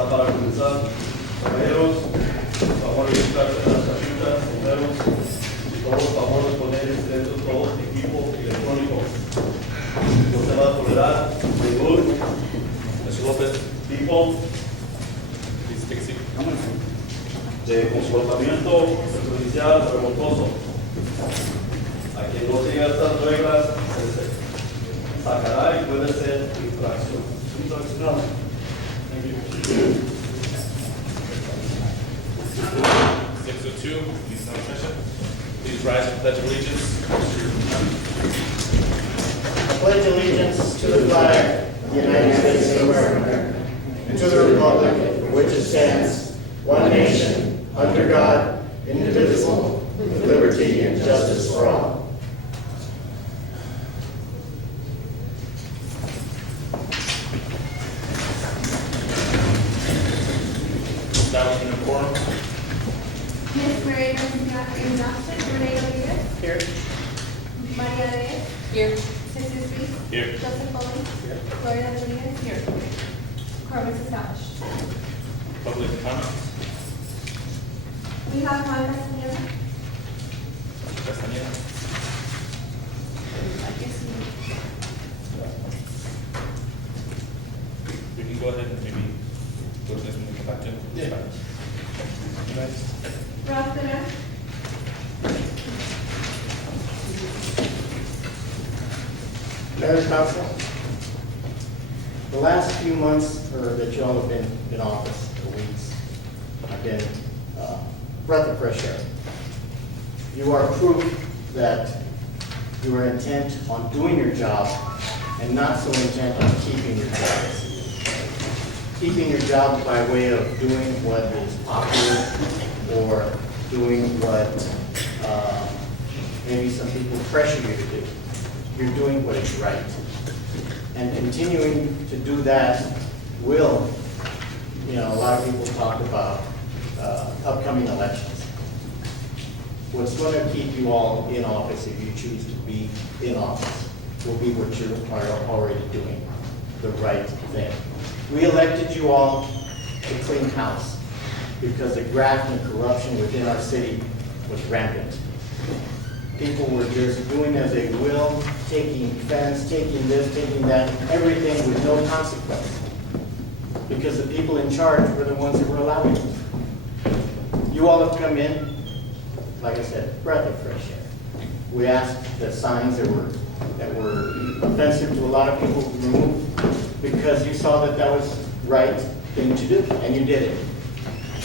Está para comenzar. Caballeros, por favor, registrarse en las cajitas, sombreros, y por favor de poner dentro todo equipo electrónico. No se va a tolerar ningún tipo de comportamiento perjudicial o revoltoso. A quien no siga estas reglas se sacará y puede ser infraccionado. Thank you. 602, please stand attention. Please rise and pledge allegiance. I pledge allegiance to the flag of the United States of America and to the republic for which it stands, one nation, under God, indivisible, with liberty and justice for all. Establishment of quorum. Ms. Mary Johnson, Renee Rodriguez. Here. Maria Reyes. Here. Jesus Reese. Here. Joseph Pauling. Here. Gloria Rodriguez. Here. Quorum is established. Public comments. We have Juan Castaneda. Castaneda. I guess We can go ahead and maybe go to this one and come back to it. Yeah. Ralph Durant. Mayor Council, the last few months that you all have been in office, or weeks, have been a breath of fresh air. You are proof that you are intent on doing your job and not so intent on keeping your jobs. Keeping your job by way of doing what is popular or doing what maybe some people pressure you to do. You're doing what is right. And continuing to do that will, a lot of people talk about upcoming elections. What's going to keep you all in office, if you choose to be in office, will be what you are already doing, the right thing. We elected you all to clean house because the graft and corruption within our city was rampant. People were just doing as they will, taking fence, taking this, taking that, everything with no consequence. Because the people in charge were the ones that were allowing it. You all have come in, like I said, breath of fresh air. We asked that signs that were offensive to a lot of people removed because you saw that that was right thing to do, and you did it.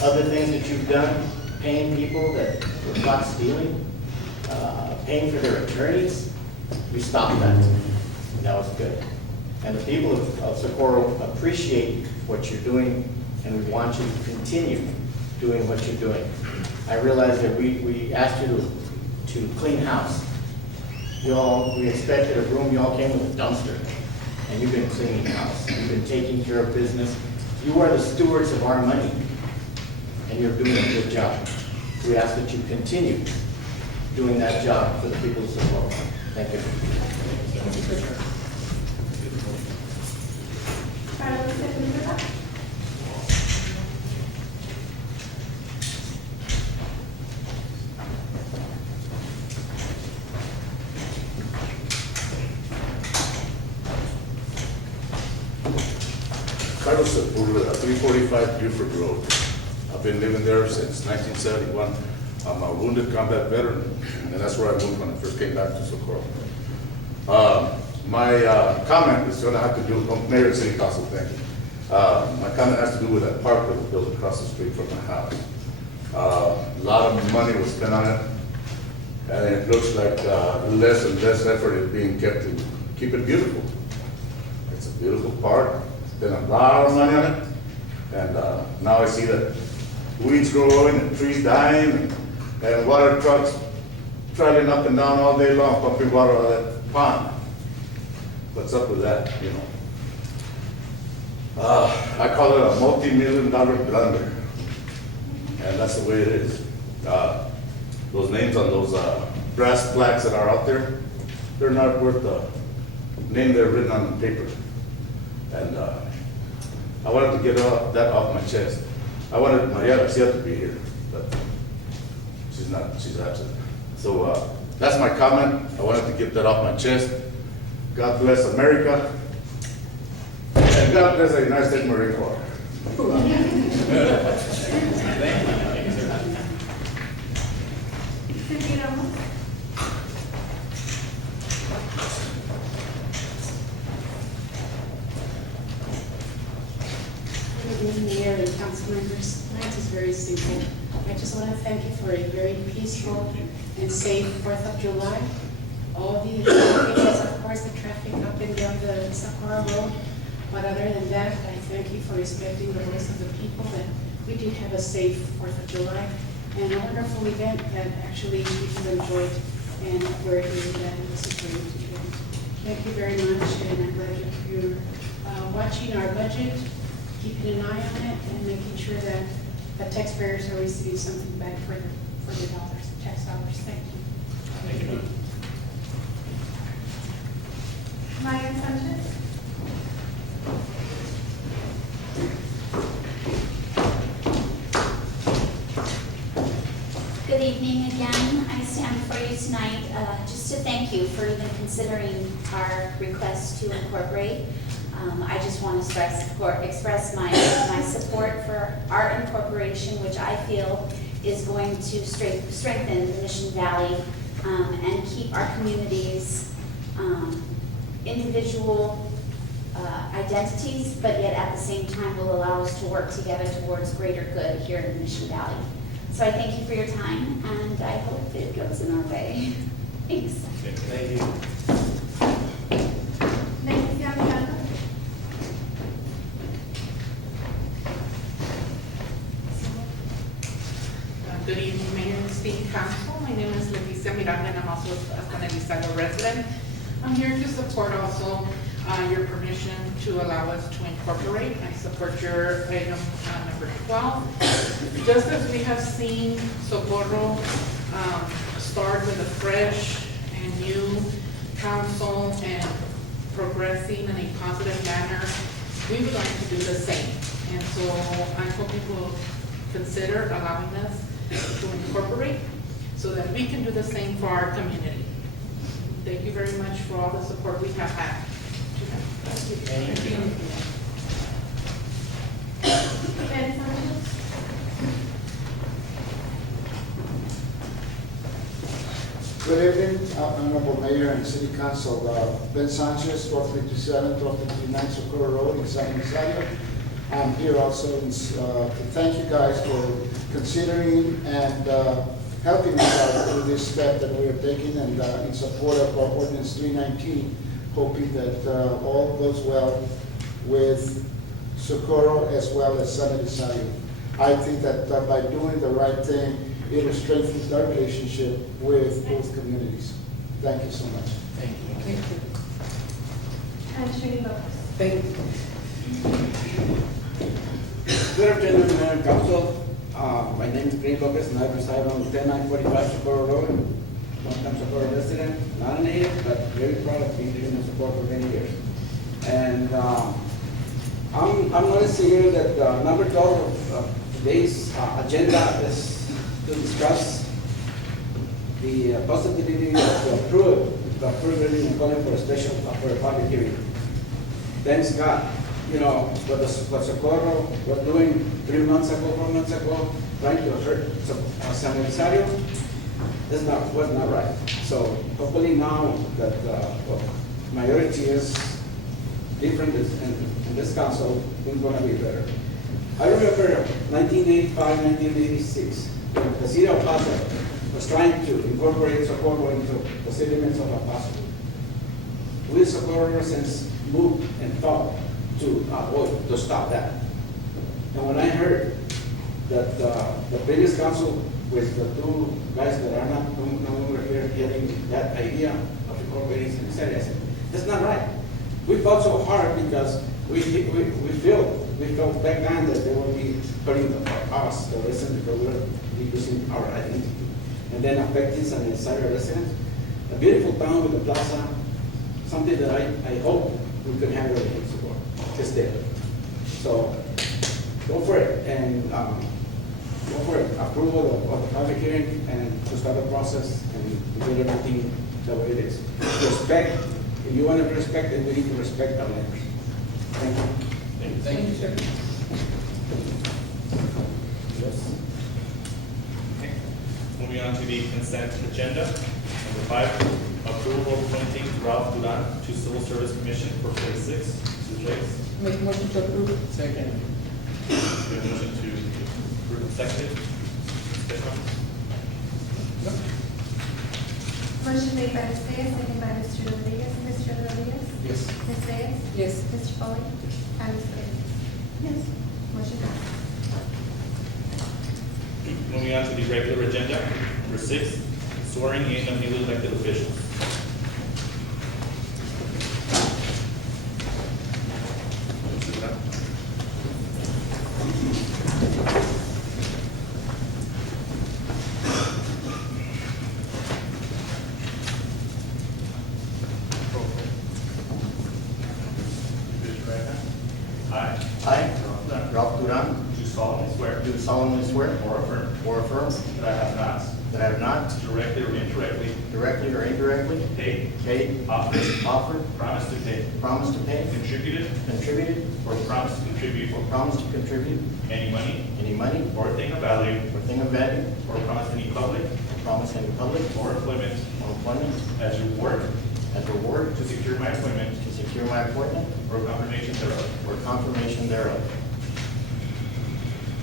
Other things that you've done, paying people that were caught stealing, paying for their attorneys, we stopped that. And that was good. And the people of Socorro appreciate what you're doing, and we want you to continue doing what you're doing. I realize that we asked you to clean house. We expected a room, you all came with a dumpster, and you've been cleaning house. You've been taking care of business. You are the stewards of our money, and you're doing a good job. We ask that you continue doing that job for the people of Socorro. Thank you. Carlos Sepulveda. Carlos Sepulveda, 345 Buford Road. I've been living there since 1971. I'm a wounded combat veteran, and that's where I moved when I first came back to Socorro. My comment is going to have to do with Mayor and City Council, thank you. My comment has to do with that park that was built across the street from my house. A lot of money was spent on it, and it looks like less and less effort is being kept to keep it beautiful. It's a beautiful park. Spent a lot of money on it, and now I see that weeds growing and trees dying, and water trucks traveling up and down all day long, pumping water out of that pond. What's up with that, I call it a multi-million-dollar blunder, and that's the way it is. Those names on those brass plaques that are out there, they're not worth the name they're written on the paper. And I wanted to get that off my chest. I wanted Maria Garcia to be here, but she's not, she's absent. So, that's my comment. I wanted to get that off my chest. God bless America. And God bless the United States Marine Corps. Cindy Ramos. Good evening, Mayor and council members. Mine is very simple. I just want to thank you for a very peaceful and safe 4th of July. All the because of course, the traffic up and down the Socorro Road. But other than that, I thank you for respecting the voice of the people, that we did have a safe 4th of July and a wonderful event that actually people enjoyed, and we're here that it was a great event. Thank you very much, and I'm glad you're watching our budget, keeping an eye on it, and making sure that the taxpayers are receiving something back for the dollars, tax dollars. Thank you. Thank you. Maya Sanchez. Good evening again. I stand before you tonight just to thank you for even considering our request to incorporate. I just want to express my support for our incorporation, which I feel is going to strengthen the Mission Valley and keep our communities individual identities, but yet at the same time will allow us to work together towards greater good here in the Mission Valley. So I thank you for your time, and I hope it goes in our way. Thanks. Thank you. Leticia Miranda. Good evening, Mayor and City Council. My name is Leticia Miranda, and I'm also a San Elizario resident. I'm here to support also your permission to allow us to incorporate. I support your item number 12. Just as we have seen Socorro start with a fresh and new council and progressing in a positive manner, we would like to do the same. And so I hope you will consider allowing us to incorporate so that we can do the same for our community. Thank you very much for all the support we have had. Thank you. Ben Sanchez. Good evening, Honorable Mayor and City Council. Ben Sanchez, 1257, 1259 Socorro Road in San Elizario. I'm here also to thank you guys for considering and helping us out through this step that we are taking, and in support of our ordinance 319, hoping that all goes well with Socorro as well as San Elizario. I think that by doing the right thing, it will strengthen our relationship with both communities. Thank you so much. Thank you. And Srini Lopez. Thank you. Good afternoon, Mayor and Council. My name is Green Lopez, and I reside on 10945 Socorro Road. Long-time Socorro resident, not a native, but very proud of being here in Socorro for many years. And I'm noticing here that number 12 of today's agenda is to discuss the possibility to approve it and calling for a special, for a public hearing. Thanks God, you know, what Socorro was doing 3 months ago, 4 months ago, trying to hurt San Elizario, was not right. So hopefully now that majority is different in this council, things going to be better. I remember 1985, 1986, when the city of El Paso was trying to incorporate Socorro into the city limits of El Paso. We Socorro residents moved and fought to stop that. And when I heard that the previous council with the two guys that are no longer here getting that idea of incorporating San Elizario, I said, that's not right. We fought so hard because we felt back then that they would be hurting us, the residents, because we were losing our identity. And then affecting San Elizario residents. A beautiful town with a plaza, something that I hope we could handle in support. Just there. So, go for it, and, go for it, approval of the public hearing, and to start the process, and to get everything the way it is. Respect, if you want to respect it, we need to respect our neighbors. Thank you. Thank you, sir. Yes. Okay. Moving on to the consent agenda. Number 5, approval of appointing Ralph Duran to Civil Service Commission for phase 6. Mrs. Reyes. Make motion to approve. Second. We have a motion to approve and seconded. Discussion? Motion made by Ms. Reyes, second by Mr. Rodriguez. Mr. Rodriguez? Yes. Ms. Reyes? Yes. Mr. Foley? And Ms. Reyes? Yes. Motion passes. Moving on to the regular agenda. Number 6, swearing in of newly elected officials. Mrs. Duran. Raise your right hand. I, Ralph Duran, Do solemnly swear do solemnly swear or affirm or affirm that I have not that I have not directly or indirectly directly or indirectly paid, paid, offered, offered, promised to pay, promised to pay, contributed, contributed, or promised to contribute or promised to contribute any money any money or thing of value, or thing of value, or promised any public or promised any public or employment or employment as reward as reward to secure my employment to secure my appointment or confirmation thereof. or confirmation thereof.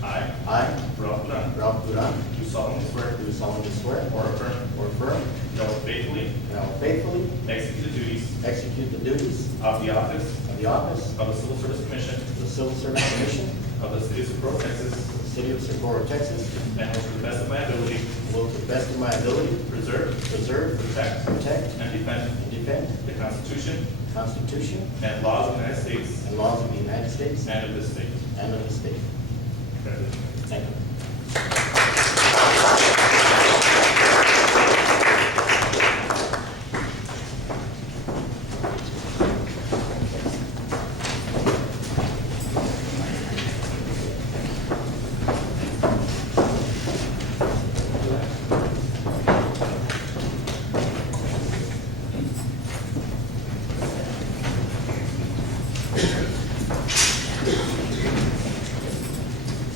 I, I, Ralph Duran, Ralph Duran, do solemnly swear do solemnly swear or affirm or affirm that I will faithfully that I will faithfully execute the duties execute the duties of the office of the office of the Civil Service Commission of the Civil Service Commission of the City of Socorro, Texas, of the City of Socorro, Texas, and will to the best of my ability will to the best of my ability preserve, preserve, protect, protect, and defend and defend the Constitution the Constitution and laws of the United States and laws of the United States and of this state. and of the state. Congratulations. Thank you.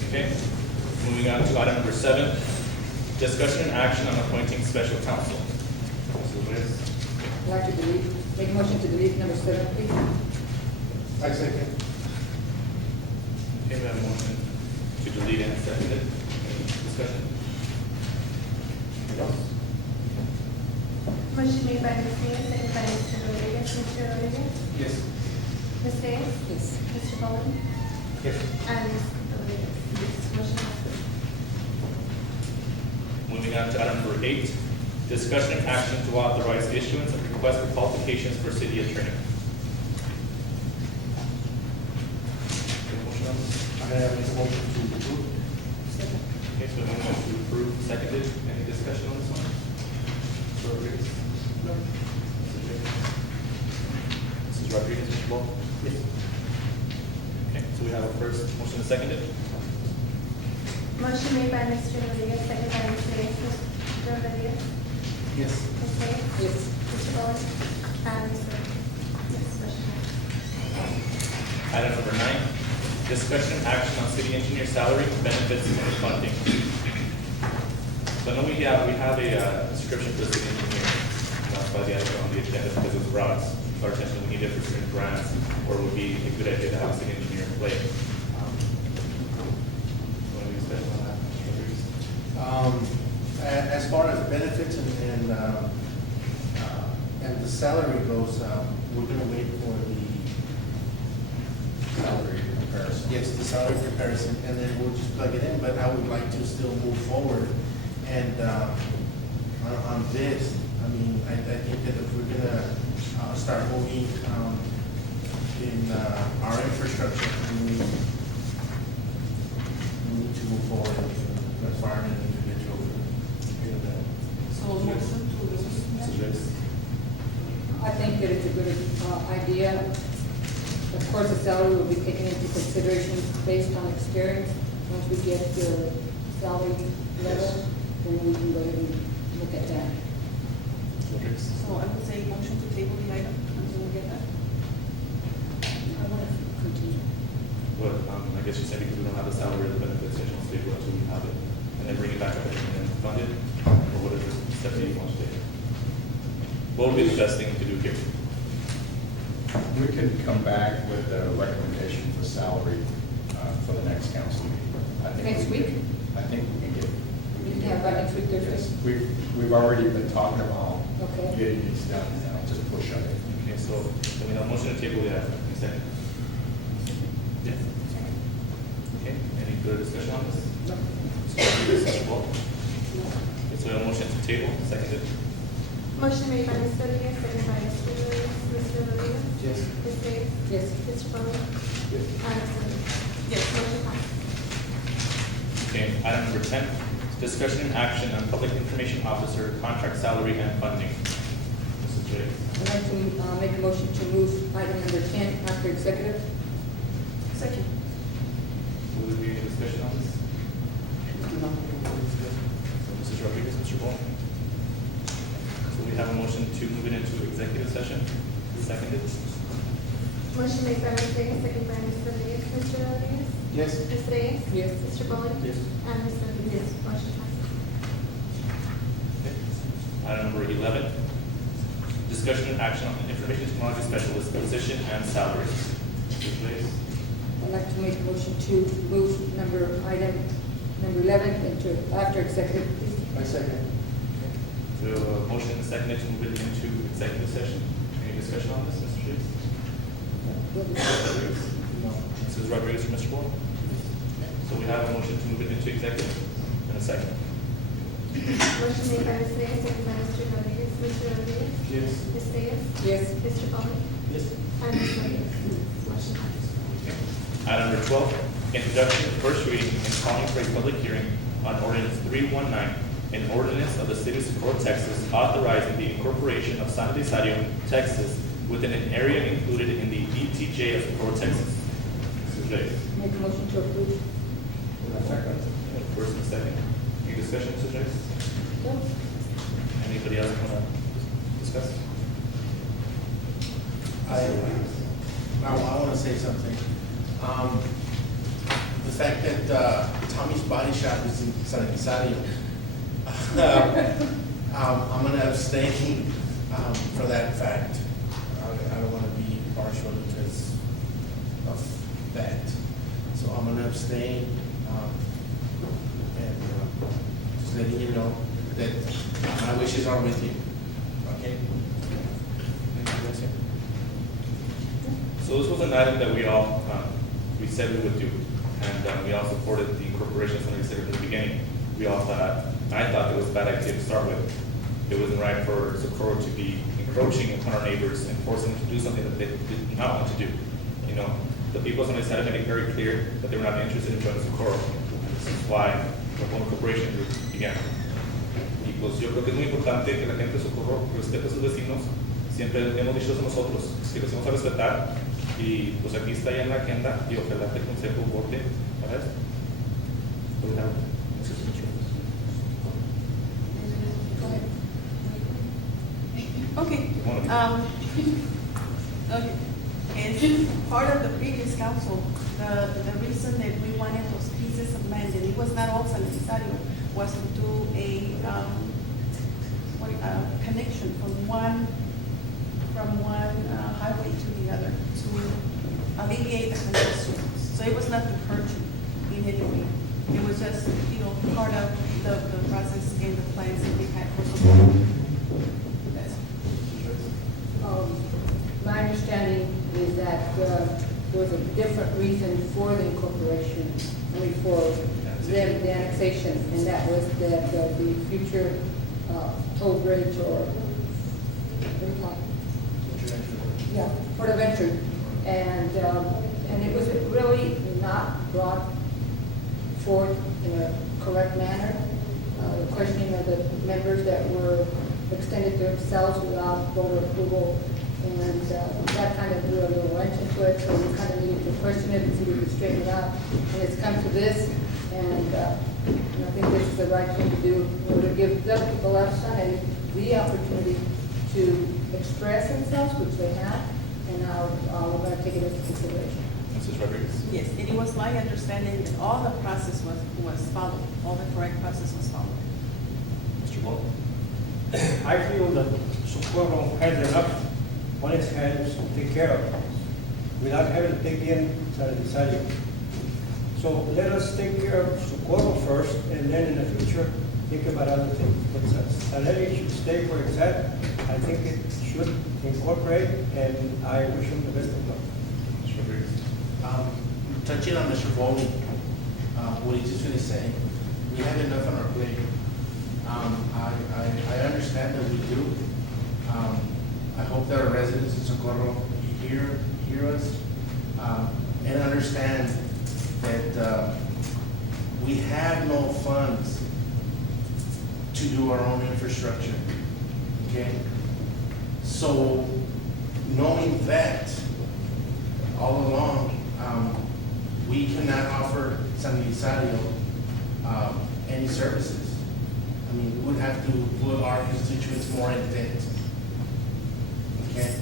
Okay, moving on to item number 7, discussion and action on appointing special counsel. Mrs. Reyes. I'd like to delete, make motion to delete number 7, please. I second. Okay, we have a motion to delete and second it. Any discussion? Anyone else? Motion made by Ms. Reyes, second by Mr. Rodriguez. Mr. Rodriguez? Yes. Ms. Reyes? Yes. Mr. Foley? Yes. And Ms. Rodriguez? Yes. Motion passes. Moving on to item number 8, discussion and action to authorize issuance of request for qualifications for city attorney. Any motion on this? I have a motion to approve. Second. Okay, so a motion to approve, seconded. Any discussion on this one? Mr. Rodriguez? No. Mrs. Rodriguez, Mr. Ball? Yes. Okay, so we have a first motion and seconded. Motion made by Mr. Rodriguez, second by Ms. Reyes. Mr. Rodriguez? Yes. Ms. Reyes? Yes. Mr. Foley? And Ms. Reyes? Yes. Motion passes. Item number 9, discussion and action on city engineer salary, benefits, and funding. So I know we have a description for the city engineer. That's why the item on the agenda, because it was brought to our attention, we need it for certain grants, or it would be a good idea to have a city engineer in play. What do you expect on that, Mr. Rodriguez? As far as benefits and the salary goes, we're gonna wait for the salary comparison. Yes, the salary comparison, and then we'll just plug it in, but I would like to still move forward. And on this, I mean, I think that if we're gonna start moving in our infrastructure, we need to move forward as far as an individual. So motion to delete. Mrs. Reyes? I think that it's a good idea. Of course, the salary will be taken into consideration based on experience. Once we get the salary level, then we can go ahead and look at that. Rodriguez? So I would say motion to table the item until we get that. I want to continue. Well, I guess you said because we don't have the salary or the benefits section stable until we have it, and then bring it back up and then fund it, or what is the step that you want to take? What would be the best thing to do here? We can come back with a recommendation for salary for the next council meeting. I think Next we week? can- I think we can get. We can have by next week, Thursday? Yes, we've already been talking about Okay. getting these done now, just push on it. Okay, so, then we have a motion to table the item, second. Yes. Okay, any further discussion on this? No. Mr. Rodriguez, Mr. Paul? Okay, so we have a motion to table, seconded. Motion made by Ms. Rodriguez, seconded by Mr. Rodriguez. Mr. Rodriguez? Yes. Ms. Reyes? Yes. Mr. Bowman? Yes. And Ms. Rodriguez? Yes. Motion passes. Okay, item number 10, discussion and action on public information officer contract salary and funding. Mrs. J. I'd like to make a motion to move item number 10 after executive. Second. Will there be any discussion on this? So Mrs. Rodriguez, Mr. Ball? So we have a motion to move it into executive session, seconded. Motion made by Ms. Reyes, seconded by Ms. Rodriguez. Mr. Rodriguez? Yes. Ms. Reyes? Yes. Mr. Bowman? Yes. And Ms. Rodriguez? Motion passes. Okay. Item number 11, discussion and action on information technology specialist position and salary. Mrs. Reyes? I'd like to make a motion to move item number 11 into after executive. My second. So a motion and seconded to move it into executive session. Any discussion on this, Mr. Chase? No. Mrs. Rodriguez or Mr. Paul? So we have a motion to move it into executive in a second. Motion made by Ms. Reyes, seconded by Mr. Rodriguez. Mr. Rodriguez? Yes. Ms. Reyes? Yes. Mr. Bowman? Yes. And Ms. Rodriguez? Motion passes. Okay. Item number 12, introduction, first reading, and calling for a public hearing on ordinance 319, an ordinance of the city of Socorro, Texas, authorizing the incorporation of San Elizario, Texas, within an area included in the ETJ of Socorro, Texas. Mrs. Reyes? Make a motion to approve. First and second. Any discussion, Mrs. Reyes? Anybody else want to discuss? I want to say something. The fact that Tommy's Body Shop is in San Elizario, I'm going to abstain for that fact. I don't want to be partial because of that. So I'm going to abstain and just letting you know that my wishes are with you. Okay? Anything else here? So this was an item that we all, we said we would do, and we all supported the incorporation, something we said in the beginning. We all thought, I thought it was a bad idea to start with. It wasn't right for Socorro to be encroaching upon our neighbors and forcing them to do something that they did not want to do. You know, the people of San Luis had made it very clear that they were not interested in joining Socorro. And this is why the whole incorporation group began. Y pues yo creo que es muy importante que la gente de Socorro respete a sus vecinos. Siempre hemos dicho eso nosotros, que les vamos a respetar. Y pues aquí está ya en la agenda y ojalá que el consejo vote para eso. Okay. Okay. As part of the previous council, the reason that we wanted those pieces of land, and it was not all San Elizario, was to do a connection from one highway to the other to alleviate the congestion. So it was not to hurt you in any way. It was just, part of the process and the plans that we had for Socorro. That's My understanding is that there was a different reason for the incorporation, for the annexation, and that was that the future toll bridge or, what do you call it? Yeah, port of entry. And it was really not brought forth in a correct manner. The questioning of the members that were extended themselves without voter approval And that kind of threw a little wrench into it, so we kind of needed to question it and see if we could straighten it out. And it's come to this, and I think this is the right thing to do, in order to give the people of Sun Eddy the opportunity to express themselves, which they have, and now we're going to take it into consideration. Mrs. Rodriguez? Yes, and it was my understanding that all the process was followed, all the correct process was followed. Mr. Ball? I feel that Socorro has enough on its hands to take care of it, without having to take in San Elizario. So let us take care of Socorro first, and then in the future, think about other things. But San Eli should stay where it's at. I think it should incorporate, and I wish them the best of luck. Mr. Rodriguez? Touching on Mr. Bowley, what he's just really saying, we have enough on our plate. I understand that we do. I hope that our residents in Socorro hear us, and understand that we have no funds to do our own infrastructure, okay? So, knowing that all along, we cannot offer San Elizario any services. I mean, we would have to put our constituents more in debt. Okay?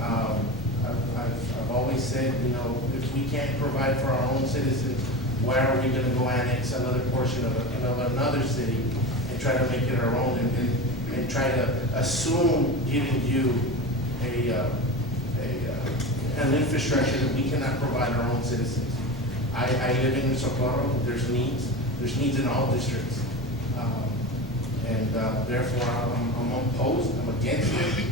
I've always said, you know, if we can't provide for our own citizens, why are we gonna go annex another portion of another city and try to make it our own and try to assume giving you an infrastructure that we cannot provide our own citizens. I live in Socorro, there's needs in all districts. Therefore, I'm opposed, I'm against it.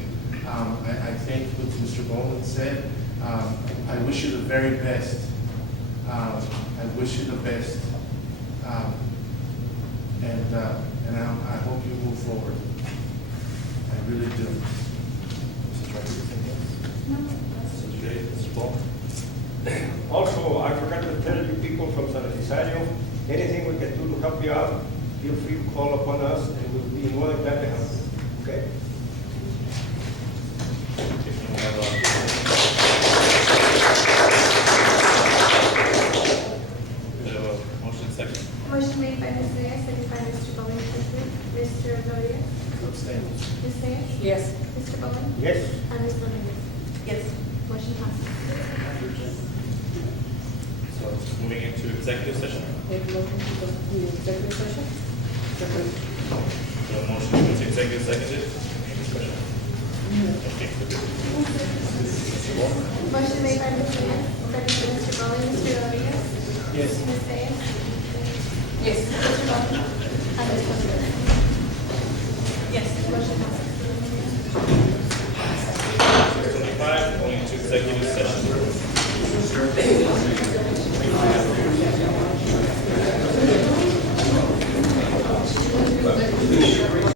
I think what Mr. Bowman said, I wish you the very best. I wish you the best. I hope you move forward. I really do. Mrs. Rodriguez, anything else? Mr. J, Mr. Ball? Also, I forgot to tell you people from San Elizario, anything we can do to help you out, feel free to call upon us, and we'll be more than glad to help you. Okay? If you have we have a motion second. Motion made by Ms. Reyes, second by Mr. Bowman, Mr. Rodriguez. Abstain. Ms. Reyes? Yes. Mr. Bowman? Yes. And Ms. Rodriguez? Yes. Motion passes. So moving into executive session. Make a motion to go to executive session? So motion to go into executive seconded. Any discussion? Okay. Mr. Ball? Motion made by Ms. Reyes, second by Mr. Bowman, Mr. Rodriguez? Yes. Ms. Reyes? Yes. Mr. Bowman? And Ms. Rodriguez? Yes. Motion passes. 6:25, going into executive session.